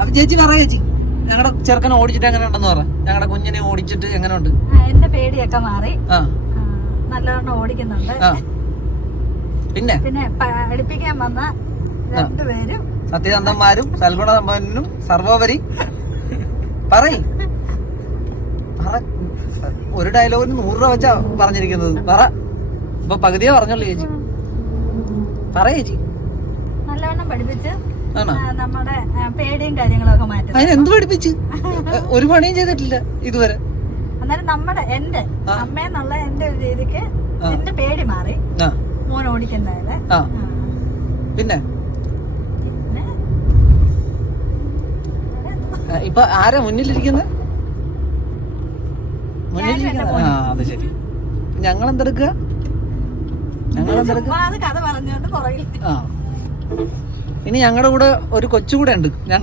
അപ്പൊ ചേച്ചി പറ ചേച്ചി. ഞങ്ങളുടെ ചെറുക്കനെ ഓടിച്ചിട്ട് എങ്ങനെ ഉണ്ടെന്ന് പറ. ഞങ്ങളുടെ കുഞ്ഞിനെ ഓടിച്ചിട്ട് എങ്ങനെ ഉണ്ട്? എന്റെ പേടിയൊക്കെ മാറി. നല്ലവണ്ണം ഓടിക്കുന്നുണ്ട്. പിന്നെ? പിന്നെ പഠിപ്പിക്കാൻ വന്ന രണ്ടുപേരും സത്യദന്തന്മാരും സൽഗുണ സമ്പന്നനും സർവോപരി. പറയ്. പറ. ഒരു ഡയലോഗിന് നൂറ് രൂപ വെച്ചാ പറഞ്ഞിരിക്കുന്നത്. പറ. ഇപ്പൊ പകുതിയെ പറഞ്ഞോളൂ ചേച്ചി. പറ ചേച്ചി. നല്ലവണ്ണം പഠിപ്പിച്ച് നമ്മുടെ പേടിയും കാര്യങ്ങളൊക്കെ മാറ്റും. പഠിപ്പിച്ച്? ഒരു പണിയും ചെയ്തിട്ടില്ല ഇതുവരെ. അന്നേരം നമ്മുടെ എന്റെ. അമ്മയെന്നുള്ള എന്റെ ഒരു രീതിക്ക് എന്റെ പേടി മാറി. മോൻ ഓടിക്കുന്നതിൽ. പിന്നെ? ഇപ്പൊ ആരാ മുന്നിലിരിക്കുന്നത് മുന്നിലിരിക്കുന്ന. ആ അത് ശരി. ഞങ്ങൾ എന്തെടുക്കുക ഞങ്ങൾ എന്തെടുക്കുക ആ. ഇനി ഞങ്ങളുടെ കൂടെ ഒരു കൊച്ചു കൂടെ ഉണ്ട്. ഞങ്ങൾ